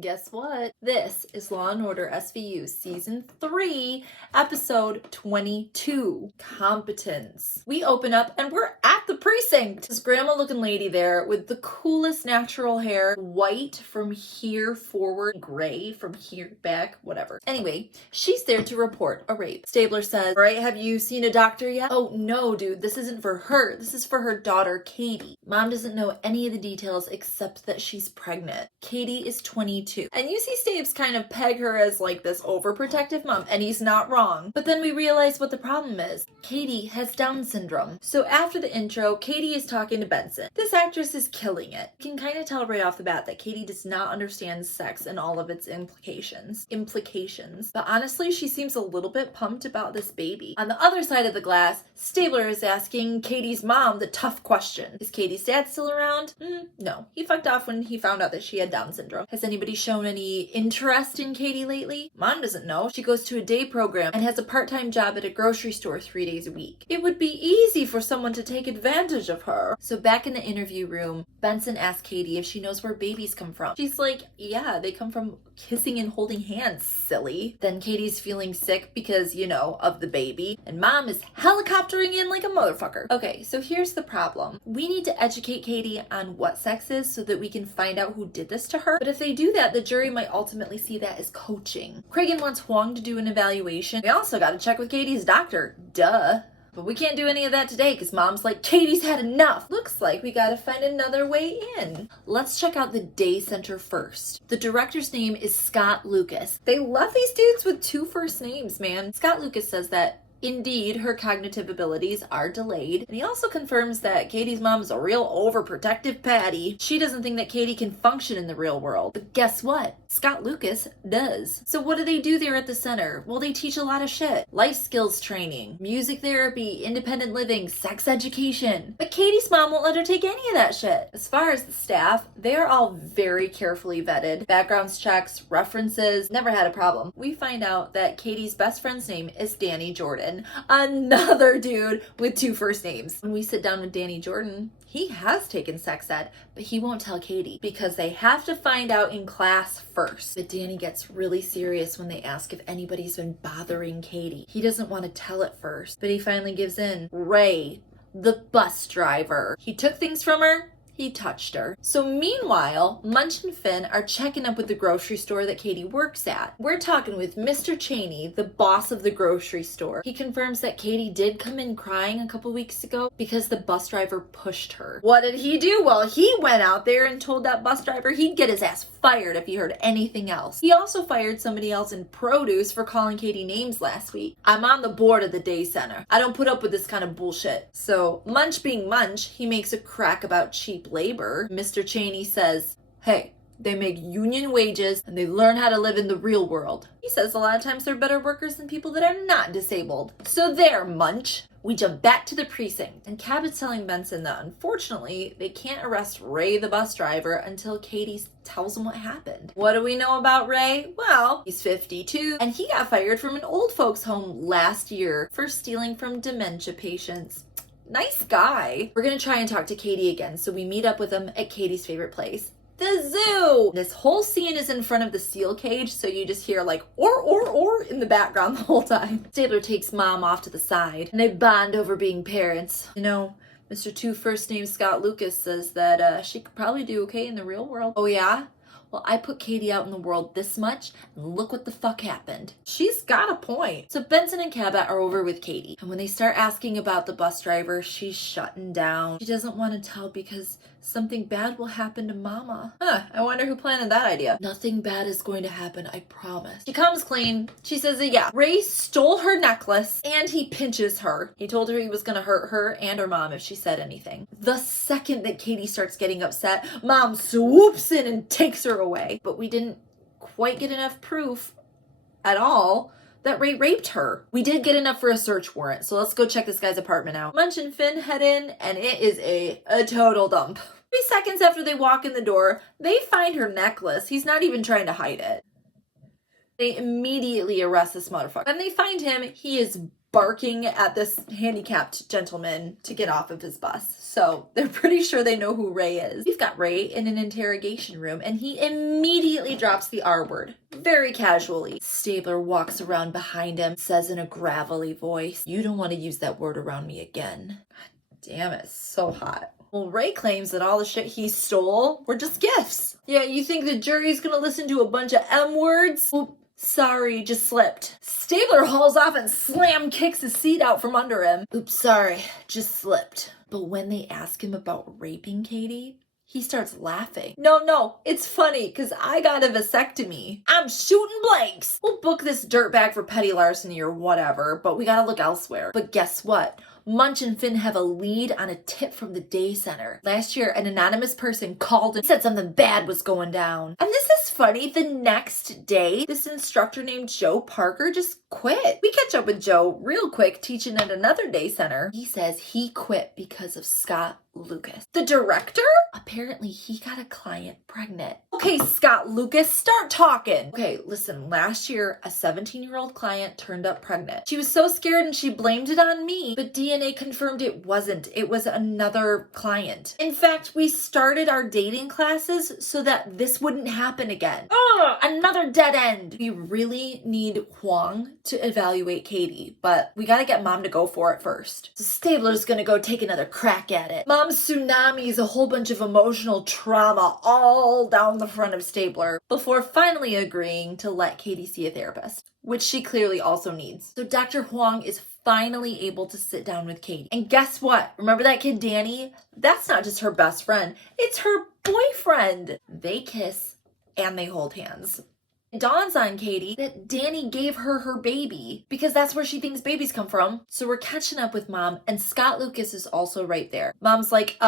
Guess what? This is Law & Order SVU Season 3, Episode 22, Competence. We open up and we're at the precinct. This grandma-looking lady there with the coolest natural hair, white from here forward, gray from here back, whatever. Anyway, she's there to report a rape. Stabler says, "All right, have you seen a doctor yet?" "Oh, no, dude, this isn't for her. This is for her daughter, Katie." Mom doesn't know any of the details except that she's pregnant. Katie is 22. And you see Stabes kind of peg her as like this overprotective mom, and he's not wrong. But then we realize what the problem is. Katie has Down syndrome. So after the intro, Katie is talking to Benson. This actress is killing it. You can kind of tell right off the bat that Katie does not understand sex and all of its implications. But honestly, she seems a little bit pumped about this baby. On the other side of the glass, Stabler is asking Katie's mom the tough question. Is Katie's dad still around? No. He fucked off when he found out that she had Down syndrome. Has anybody shown any interest in Katie lately? Mom doesn't know. She goes to a day program and has a part-time job at a grocery store 3 days a week. It would be easy for someone to take advantage of her. So back in the interview room, Benson asks Katie if she knows where babies come from. She's like, yeah, they come from kissing and holding hands, silly. Then Katie's feeling sick because, you know, of the baby. And Mom is helicoptering in like a motherfucker. Okay, so here's the problem. We need to educate Katie on what sex is so that we can find out who did this to her. But if they do that, the jury might ultimately see that as coaching. Cragen wants Huang to do an evaluation. We also gotta check with Katie's doctor. Duh. But we can't do any of that today because Mom's like, Katie's had enough. Looks like we gotta find another way in. Let's check out the day center first. The director's name is Scott Lucas. They love these dudes with 2 first names, man. Scott Lucas says that indeed, her cognitive abilities are delayed. And he also confirms that Katie's mom is a real overprotective patty. She doesn't think that Katie can function in the real world. But guess what? Scott Lucas does. So what do they do there at the center? Well, they teach a lot of shit. Life skills training, music therapy, independent living, sex education. But Katie's mom won't let her take any of that shit. As far as the staff, they are all very carefully vetted. Backgrounds checks, references, never had a problem. We find out that Katie's best friend's name is Danny Jordan. Another dude with 2 first names. When we sit down with Danny Jordan, he has taken sex ed, but he won't tell Katie because they have to find out in class first. But Danny gets really serious when they ask if anybody's been bothering Katie. He doesn't want to tell it first, but he finally gives in. Ray, the bus driver. He took things from her. He touched her. So meanwhile, Munch and Finn are checking up with the grocery store that Katie works at. We're talking with Mr. Cheney, the boss of the grocery store. He confirms that Katie did come in crying a couple weeks ago because the bus driver pushed her. What did he do? Well, he went out there and told that bus driver he'd get his ass fired if he heard anything else. He also fired somebody else in produce for calling Katie names last week. I'm on the board of the day center. I don't put up with this kind of bullshit. So Munch being Munch, he makes a crack about cheap labor. Mr. Cheney says, hey, they make union wages and they learn how to live in the real world. He says a lot of times they're better workers than people that are not disabled. So there, Munch. We jump back to the precinct, and Cabot's telling Benson that unfortunately they can't arrest Ray the bus driver until Katie tells him what happened. What do we know about Ray? Well, he's 52 and he got fired from an old folks home last year for stealing from dementia patients. Nice guy. We're gonna try and talk to Katie again, so we meet up with him at Katie's favorite place, the zoo. This whole scene is in front of the steel cage, so you just hear like or in the background the whole time. Stabler takes Mom off to the side and they bond over being parents. You know, Mr. 2 first name Scott Lucas says that she could probably do okay in the real world. Oh yeah? Well, I put Katie out in the world this much, and look what the fuck happened. She's got a point. So Benson and Cabot are over with Katie, and when they start asking about the bus driver, she's shutting down. She doesn't want to tell because something bad will happen to Mama. I wonder who planted that idea. Nothing bad is going to happen, I promise. She comes clean. She says that, yeah, Ray stole her necklace, and he pinches her. He told her he was gonna hurt her and her mom if she said anything. The second that Katie starts getting upset, Mom swoops in and takes her away. But we didn't quite get enough proof at all that Ray raped her. We did get enough for a search warrant, so let's go check this guy's apartment out. Munch and Finn head in, and it is a total dump. 3 seconds after they walk in the door, they find her necklace. He's not even trying to hide it. They immediately arrest this motherfucker. When they find him, he is barking at this handicapped gentleman to get off of his bus. So they're pretty sure they know who Ray is. We've got Ray in an interrogation room and he immediately drops the R word, very casually. Stabler walks around behind him, says in a gravelly voice, "You don't want to use that word around me again." God damn it, so hot. Well, Ray claims that all the shit he stole were just gifts. Yeah, you think the jury's gonna listen to a bunch of M words? Well, sorry, just slipped. Stabler hauls off and slam kicks his seat out from under him. Oops, sorry, just slipped. But when they ask him about raping Katie, he starts laughing. No, it's funny because I got a vasectomy. I'm shooting blanks. We'll book this dirtbag for petty larceny or whatever, but we gotta look elsewhere. But guess what? Munch and Finn have a lead on a tip from the day center. Last year, an anonymous person called and said something bad was going down. And this is funny. The next day, this instructor named Joe Parker just quit. We catch up with Joe real quick teaching at another day center. He says he quit because of Scott Lucas. The director? Apparently he got a client pregnant. Okay, Scott Lucas, start talking. Okay, listen, last year a 17-year-old client turned up pregnant. She was so scared and she blamed it on me, but DNA confirmed it wasn't. It was another client. In fact, we started our dating classes so that this wouldn't happen again. Ugh, another dead end. We really need Huang to evaluate Katie, but we gotta get Mom to go for it first. So Stabler's gonna go take another crack at it. Mom's tsunami is a whole bunch of emotional trauma all down the front of Stabler before finally agreeing to let Katie see a therapist, which she clearly also needs. So Dr. Huang is finally able to sit down with Katie. And guess what? Remember that kid Danny? That's not just her best friend, it's her boyfriend. They kiss and they hold hands. It dawns on Katie that Danny gave her her baby because that's where she thinks babies come from. So we're catching up with Mom and Scott Lucas is also right there. Mom's like,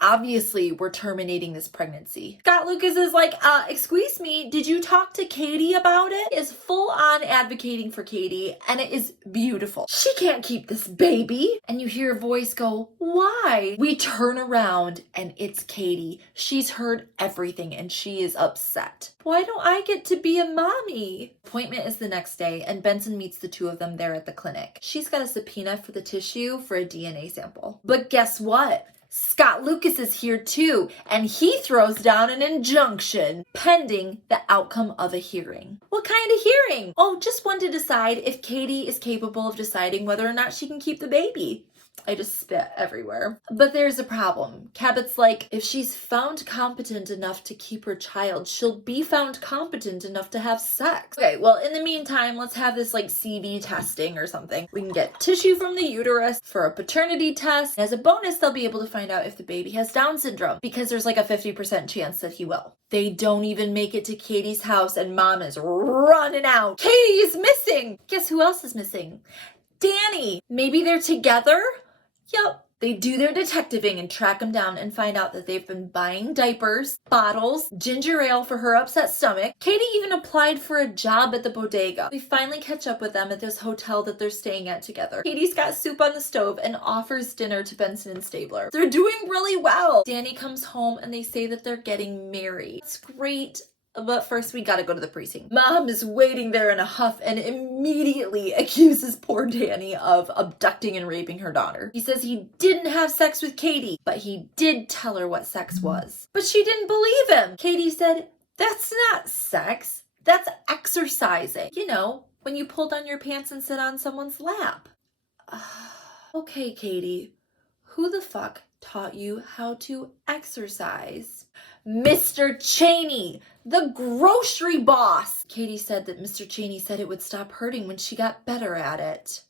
obviously we're terminating this pregnancy. Scott Lucas is like, excuse me, did you talk to Katie about it? Is full on advocating for Katie and it is beautiful. She can't keep this baby. And you hear a voice go, why? We turn around and it's Katie. She's heard everything and she is upset. Why don't I get to be a mommy? Appointment is the next day and Benson meets the two of them there at the clinic. She's got a subpoena for the tissue for a DNA sample. But guess what? Scott Lucas is here too, and he throws down an injunction pending the outcome of a hearing. What kind of hearing? Oh, just one to decide if Katie is capable of deciding whether or not she can keep the baby. I just spit everywhere. But there's a problem. Cabot's like, if she's found competent enough to keep her child, she'll be found competent enough to have sex. Okay, well, in the meantime, let's have this like CV testing or something. We can get tissue from the uterus for a paternity test. As a bonus, they'll be able to find out if the baby has Down syndrome because there's like a 50% chance that he will. They don't even make it to Katie's house and Mom is running out. Katie is missing! Guess who else is missing? Danny! Maybe they're together? Yep. They do their detectiving and track them down and find out that they've been buying diapers, bottles, ginger ale for her upset stomach. Katie even applied for a job at the bodega. We finally catch up with them at this hotel that they're staying at together. Katie's got soup on the stove and offers dinner to Benson and Stabler. They're doing really well. Danny comes home and they say that they're getting married. It's great. But first we gotta go to the precinct. Mom is waiting there in a huff and immediately accuses poor Danny of abducting and raping her daughter. He says he didn't have sex with Katie, but he did tell her what sex was. But she didn't believe him. Katie said, that's not sex, that's exercising. You know, when you pull down your pants and sit on someone's lap. Okay, Katie, who the fuck taught you how to exercise? Mr. Cheney, the grocery boss. Katie said that Mr. Cheney said it would stop hurting when she got better at it.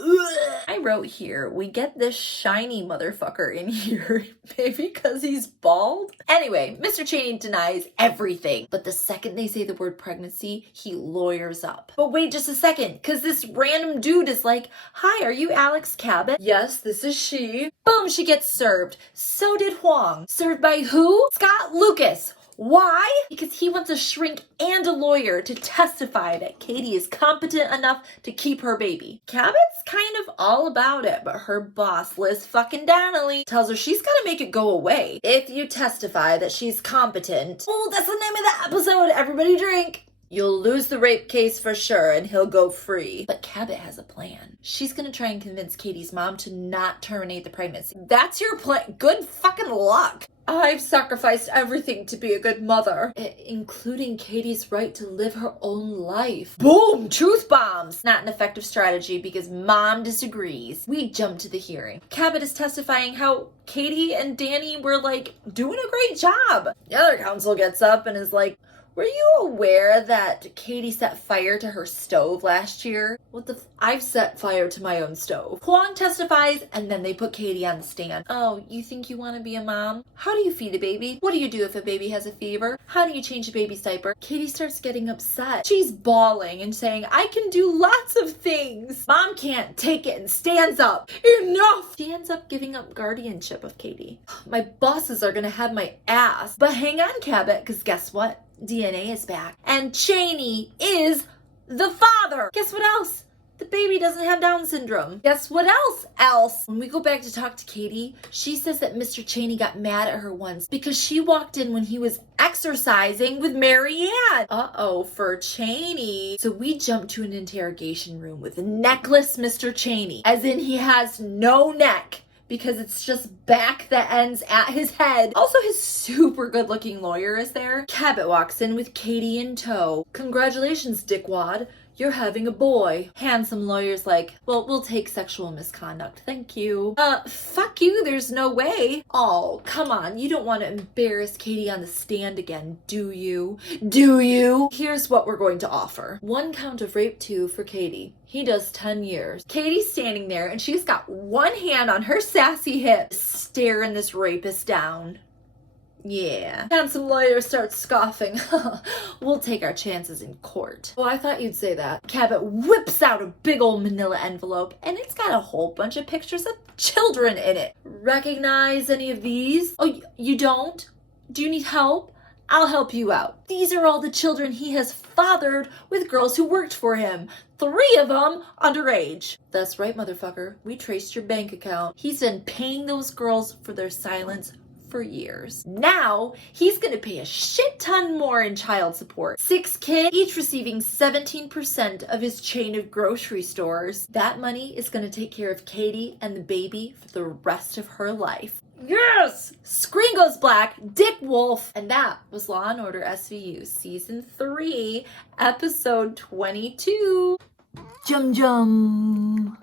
Ugh. I wrote here, we get this shiny motherfucker in here, maybe because he's bald? Anyway, Mr. Cheney denies everything, but the second they say the word pregnancy, he lawyers up. But wait just a second, because this random dude is like, hi, are you Alex Cabot? Yes, this is she. Boom, she gets served. So did Huang. Served by who? Scott Lucas. Why? Because he wants a shrink and a lawyer to testify that Katie is competent enough to keep her baby. Cabot's kind of all about it, but her boss, Liz fucking Donnelly, tells her she's gotta make it go away if you testify that she's competent. Oh, that's the name of the episode. Everybody drink. You'll lose the rape case for sure and he'll go free. But Cabot has a plan. She's gonna try and convince Katie's mom to not terminate the pregnancy. That's your plan? Good fucking luck. I've sacrificed everything to be a good mother, including Katie's right to live her own life. Boom! Truth bombs! Not an effective strategy because mom disagrees. We jump to the hearing. Cabot is testifying how Katie and Danny were like doing a great job. The other counsel gets up and is like, were you aware that Katie set fire to her stove last year? I've set fire to my own stove. Huang testifies, and then they put Katie on the stand. Oh, you think you want to be a mom? How do you feed a baby? What do you do if a baby has a fever? How do you change a baby's diaper? Katie starts getting upset. She's bawling and saying, I can do lots of things. Mom can't take it and stands up. Enough! She ends up giving up guardianship of Katie. My bosses are gonna have my ass. But hang on, Cabot, because guess what? DNA is back. And Cheney is the father. Guess what else? The baby doesn't have Down syndrome. Guess what else? When we go back to talk to Katie, she says that Mr. Cheney got mad at her once because she walked in when he was exercising with Marianne. Uh-oh, for Cheney. So we jump to an interrogation room with a necklace Mr. Cheney, as in he has no neck, because it's just back that ends at his head. Also, his super good looking lawyer is there. Cabot walks in with Katie in tow. Congratulations, dickwad. You're having a boy. Handsome lawyer's like, well, we'll take sexual misconduct. Thank you. Fuck you. There's no way. Oh, come on. You don't want to embarrass Katie on the stand again, do you? Do you? Here's what we're going to offer. 1 count of rape 2 for Katie. He does 10 years. Katie's standing there and she's got one hand on her sassy hip, staring this rapist down. Yeah. Handsome lawyer starts scoffing. We'll take our chances in court. Oh, I thought you'd say that. Cabot whips out a big old manila envelope and it's got a whole bunch of pictures of children in it. Recognize any of these? Oh, you don't? Do you need help? I'll help you out. These are all the children he has fathered with girls who worked for him. 3 of them underage. That's right, motherfucker. We traced your bank account. He's been paying those girls for their silence for years. Now, he's gonna pay a shit ton more in child support. 6 kids, each receiving 17% of his chain of grocery stores. That money is gonna take care of Katie and the baby for the rest of her life. Yes! Screen goes black, Dick Wolf. And that was Law & Order SVU Season 3, Episode 22. Jum jum.